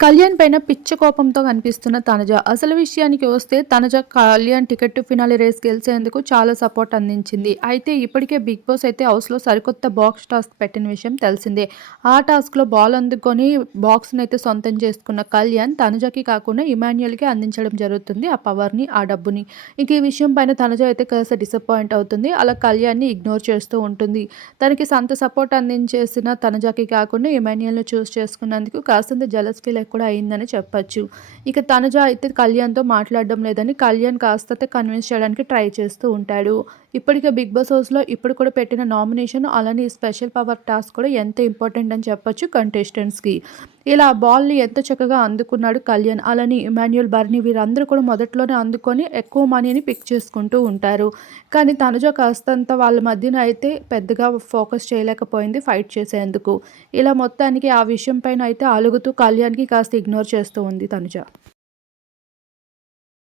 కళ్యాణ్ పైన పిచ్చ కోపంతో కనిపిస్తున్న తనజ. అసలు విషయానికి వస్తే Tanuja Kalyan ticket finale race గెలిచేందుకు చాలా సపోర్ట్ అందించింది. అయితే ఇప్పటికే బిగ్ బాస్ అయితే హౌస్లో సరికొత్త బాక్స్ టాస్క్ పెట్టిన విషయం తెలిసిందే. ఆ టాస్క్లో బాల్ అందుకొని బాక్స్ని అయితే సొంతం చేసుకున్న కళ్యాణ్ తనజకి కాకుండా ఇమాన్యుయల్కి అందించడం జరుగుతుంది ఆ పవర్ని ఆ డబ్బుని. ఇక ఈ విషయం పైన తనజ అయితే కాస్త డిసప్పాయింట్ అవుతుంది. అలా కళ్యాణ్ని ఇగ్నోర్ చేస్తూ ఉంటుంది. తనకి సంత సపోర్ట్ అందించేసిన తనజకి కాకుండా ఇమాన్యుయల్ని చూస్ చేసుకున్నందుకు కాస్తంత జలస్ ఫీల్ కూడా అయిందని చెప్పచ్చు. ఇక తనుజ అయితే కళ్యాణ్తో మాట్లాడడం లేదని కళ్యాణ్ కాస్త కన్విన్స్ చేయడానికి ట్రై చేస్తూ ఉంటాడు. ఇప్పటికే బిగ్ బాస్ హౌస్లో ఇప్పుడు కూడా పెట్టిన నామినేషన్ అలానే ఈ స్పెషల్ పవర్ టాస్క్ కూడా ఎంత ఇంపార్టెంట్ అని చెప్పొచ్చు కంటెస్టెంట్స్కి ఇలా బాల్ని ఎంత చక్కగా అందుకున్నాడు కళ్యాణ్. అలానే ఇమాన్యుల్ బర్నీ వీరందరూ కూడా మొదట్లోనే అందుకొని ఎక్కువ మనీని పిక్ చేసుకుంటూ ఉంటారు. కానీ తనుజ కాస్తంత వాళ్ళ మధ్యన అయితే పెద్దగా ఫోకస్ చేయలేకపోయింది ఫైట్ చేసేందుకు. ఇలా మొత్తానికి ఆ విషయం పైన అయితే అలుగుతూ కళ్యాణ్కి కాస్త ఇగ్నోర్ చేస్తూ ఉంది తనుజ.